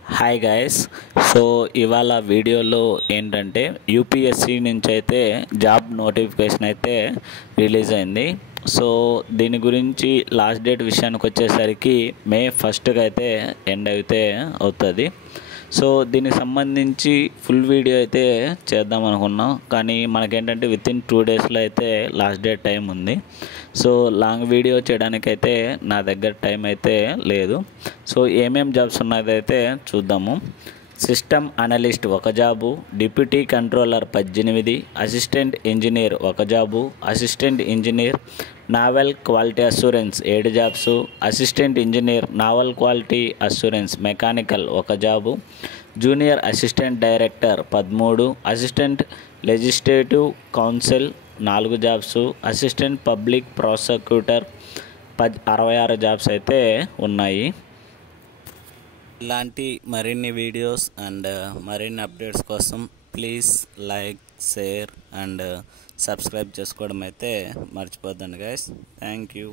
Hi guys. So ఇవాళ వీడియోలో ఏంటంటే యూపీఎస్సి నుంచి అయితే జాబ్ నోటిఫికేషన్ అయితే రిలీజ్ అయింది. సో దీని గురించి లాస్ట్ డేట్ విషయానికి వచ్చేసరికి మే 1కి అయితే ఎండ్ అయితే అవుతుంది. సో దీనికి సంబంధించి ఫుల్ వీడియో అయితే చేద్దాం అనుకున్నాం, కానీ మనకేంటంటే వితిన్ 2 డేస్లో అయితే లాస్ట్ డేట్ టైం ఉంది. సో లాంగ్ వీడియో చేయడానికైతే నా దగ్గర టైం అయితే లేదు. సో ఏమేం జాబ్స్ ఉన్నదైతే చూద్దాము. సిస్టమ్ అనలిస్ట్ ఒక job, deputy controller 18, assistant engineer ఒక job, assistant engineer naval quality assurance 7 jobs, assistant engineer naval quality assurance mechanical ఒక job, junior assistant director 13, assistant legislative council 4 jobs, assistant public prosecutor 66 jobs అయితే ఉన్నాయి. ఇలాంటి మరిన్ని videos and మరిన్ని updates కోసం please like, share and subscribe చేసుకోవడం అయితే మర్చిపోద్దండి guys. Thank you.